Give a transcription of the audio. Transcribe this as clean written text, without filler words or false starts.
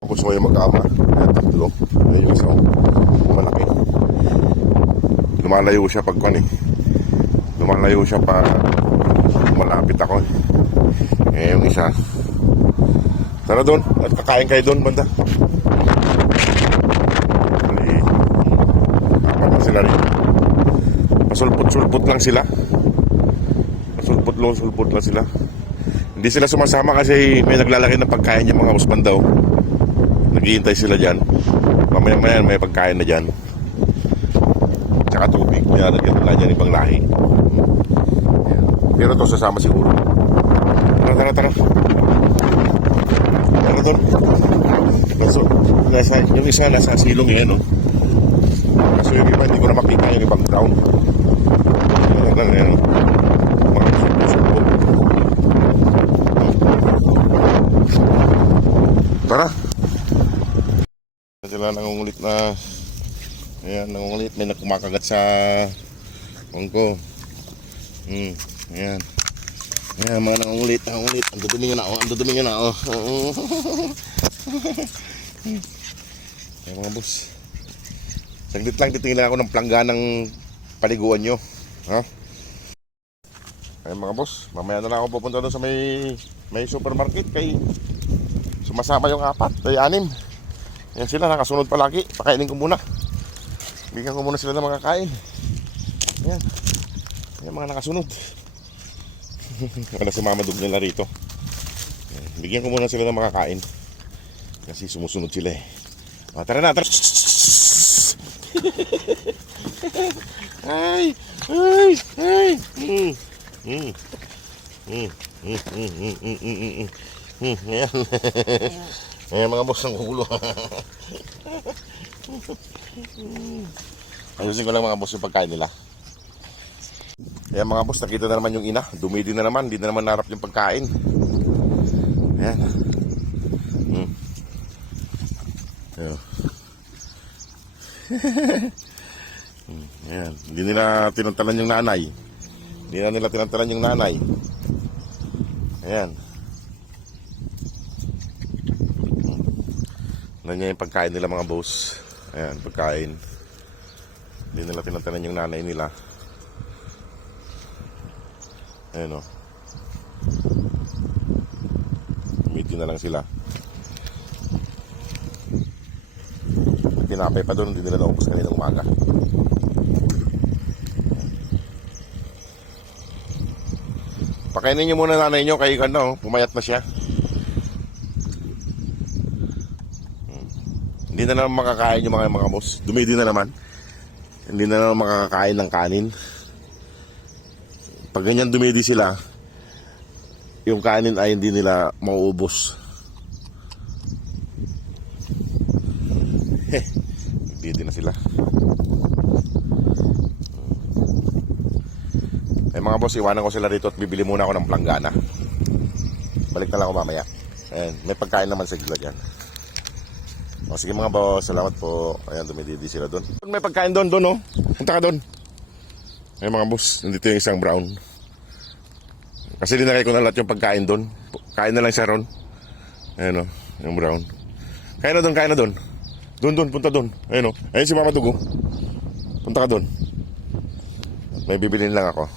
Gusto ko yung magkama. Ayan, tatlo. Ayan yung isang malaki. Lumalayo siya pag kwan eh. Lumalayo siya pa malapit ako eh. Eh yung isa. Tara doon. At kakain kayo doon banda. Apat na sila rin. Pasulpot-sulpot lang sila. Pasulpot lang sila. Hindi sila sumasama kasi may naglalagay ng pagkain yung mga usman daw. Naghihintay sila dyan. Mamaya may pagkain na dyan. Tsaka tubig. May nalagyan na dyan ibang lahi. Ayan. Pero to sasama siguro. Tara. Tara doon. Yung isa nasa silong yan, no? Kaso yung iba, hindi ko na makita yung ibang ground. Ayan. Mga sulpot. Tara. Sila nangungulit na. Ayan, nangungulit. May kumakagat sa mongko. Ayan. Ayan, mga nangungulit. Ang dudumi nyo na, oh. Ayan, mga boss. Saglit lang, titingnan ako ng plangganang paliguan nyo. Ha? Ayan, mga boss. Mamaya na lang ako pupunta doon sa may supermarket. Kay sumasama yung 4, ay 6. Ayan sila, nakasunod palagi. Pakainin ko muna. Bigyan ko muna sila ng mga kain. Ayan. Ayan, mga nakasunod. Wala si Mama Dug nila rito. Ayan. Bigyan ko muna sila ng mga kain. Kasi sumusunod sila eh. Tara na. Ay. Ayan. Ayan mga boss ng ulo. Ayusin ko lang mga boss yung pagkain nila. Ayan mga boss, nakita na naman yung ina. Dumidi na naman, hindi na naman narap yung pagkain. Ayan. Ayan. Ayan. Hindi nila tinantalan yung nanay. Ayan. Nandiyan yung pagkain nila mga boss. Ayan, pagkain. Hindi nila tinantanan yung nanay nila. Ayan o. Meeting na lang sila. Tinapay pa doon, hindi nila naubos kanina umaga. Pakainin nyo muna nanay nyo kay pumayat na siya. Hindi na naman makakain yung mga boss. Dumidi na naman. Hindi na naman makakain ng kanin. Pag ganyan dumidi sila, yung kanin ay hindi nila mauubos. Dumidi na sila. Mga boss, iwanan ko sila rito at bibili muna ako ng planggana. Balik na lang ako mamaya. Ayan, may pagkain naman sa gila dyan. O sige mga boss, salamat po. Ayan, dumididi sila doon. May pagkain doon, oh. Punta ka doon. Ayan mga boss, nandito yung isang brown. Kasi linagay ko na lahat yung pagkain doon. Kain na lang siya ron. Ayan o, yung brown. Kain na doon. Doon, punta doon. Ayan o, ayan si Mama Dugo. Punta ka doon. May bibilin lang ako.